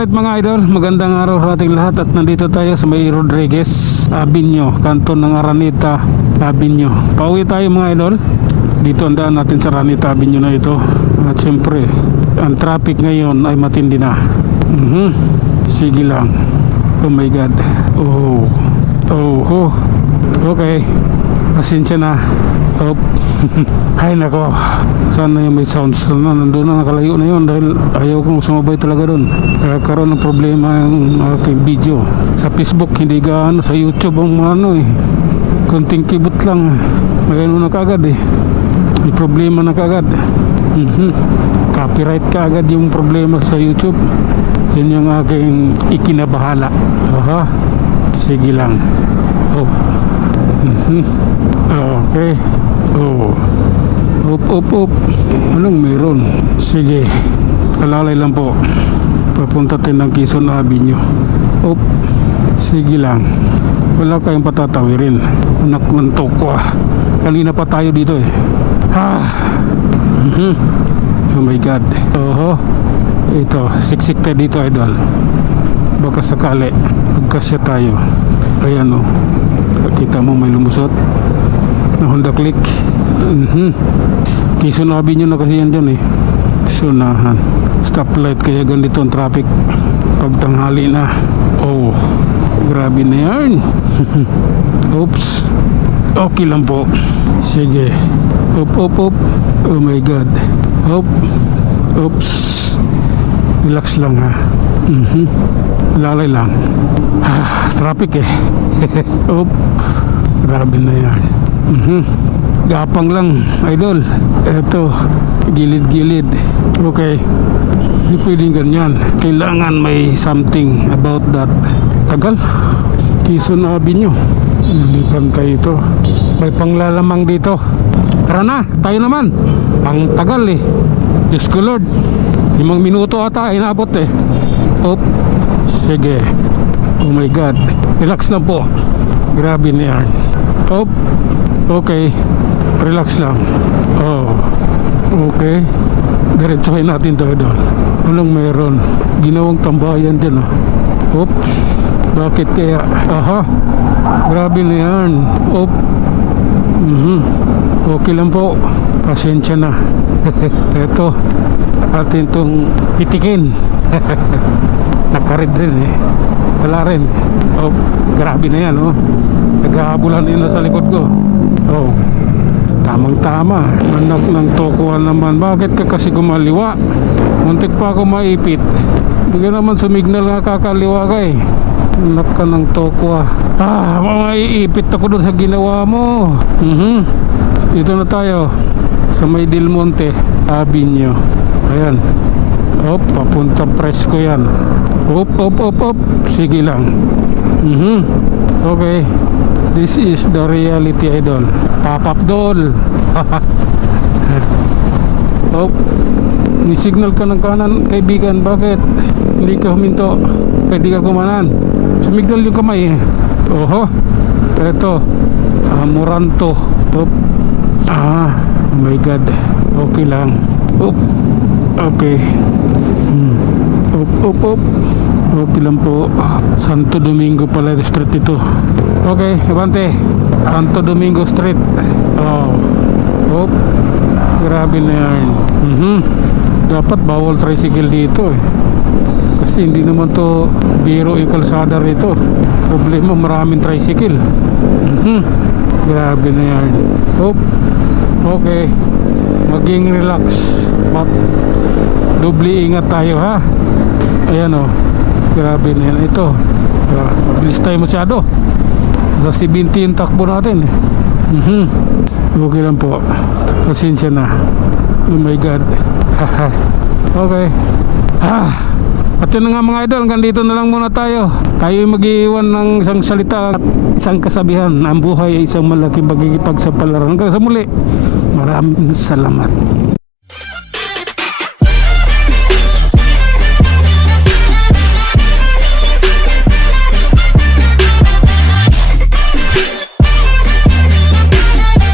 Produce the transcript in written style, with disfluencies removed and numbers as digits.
Alright mga idol, magandang araw sa ating lahat at nandito tayo sa may Rodriguez Avenue, kanto ng Araneta Avenue. Pauwi tayo mga idol. Dito ang daan natin sa Araneta Avenue na ito. At syempre, ang traffic ngayon ay matindi na. Sige lang. Oh my god. Oh. Okay. Pasensya na. Oh. Ay nako. Sana yung may sounds na nandun na, nakalayo na yun dahil ayaw kong sumabay talaga dun. Kaya karoon ng problema yung aking video. Sa Facebook hindi gaano, sa YouTube ang konting kibot lang. May ano na kagad may problema na kagad. Copyright kagad yung problema sa YouTube. Yun yung aking ikinabahala. Sige lang. Okay. Op. Anong meron? Sige. Alalay lang po. Papunta tayo ng Quezon Avenue. Sige lang. Wala kayong patatawirin. Anak ng tokwa. Kanina pa tayo dito Oh my god. Ito, siksik tayo dito idol. Baka sakali pagkasya tayo. Ayan kita mo may lumusot na Honda Click. Quezon Avenue na kasi yan dyan sunahan, stoplight, kaya ganito ang traffic pag tanghali na. Grabe na yan. Oops. Okay lang po. Sige. Op. Oh my god. Oops. Relax lang lalay lang. Traffic grabe na yan. Gapang lang idol. Eto, gilid-gilid. Okay, hindi pwedeng ganyan. Kailangan may something about that. Tagal. Quezon Avenue. Nalipan kayo ito. May panglalamang dito. Tara na, tayo naman. Ang tagal Diyos ko Lord, 5 minuto ata inabot sige. Oh my god. Relax lang po. Grabe na yan. Okay. Relax lang. Okay. Diretsuhin natin to idol. Anong meron? Ginawang tambayan dyan Oops. Bakit kaya? Grabe na yan. Okay lang po. Pasensya na. Eto, atin tong pitikin. Nakarid rin wala rin. Grabe na yan naghahabulan nila sa likod ko. Tamang tama. Anak ng tokuan naman. Bakit ka kasi kumaliwa? Muntik pa ako maipit. Hindi ka naman sumignal nga kakaliwa ka Anak ka ng tokwa. Maiipit ako doon sa ginawa mo. Dito na tayo sa may Del Monte Avenue. Ayan. Papuntang Presko yan. Op. Sige lang. Okay. This is the reality idol. Pop-up doll. May signal ka ng kanan kaibigan. Bakit? Hindi ka huminto. Pwede ka kumanan. Sumignal yung kamay Eto. Moranto. Oh my god. Okay lang. Okay. Op. Okay lang po. Santo Domingo pala street ito. Okay, abante. Santo Domingo Street. Grabe na yan. Dapat bawal tricycle dito kasi hindi naman to biro yung kalsada rito. Problema, maraming tricycle. Grabe na yan. Okay. Maging relax. Doble ingat tayo Ayan grabe na yan. Ito mabilis tayo masyado. Sa 70 yung takbo natin Okay lang po. Pasensya na. Oh my god. Okay. At yun na nga mga idol, hanggang dito na lang muna tayo. Tayo mag-iwan ng isang salita at isang kasabihan. Ang buhay ay isang malaking pagkikipagsapalan. Hanggang sa muli, maraming salamat.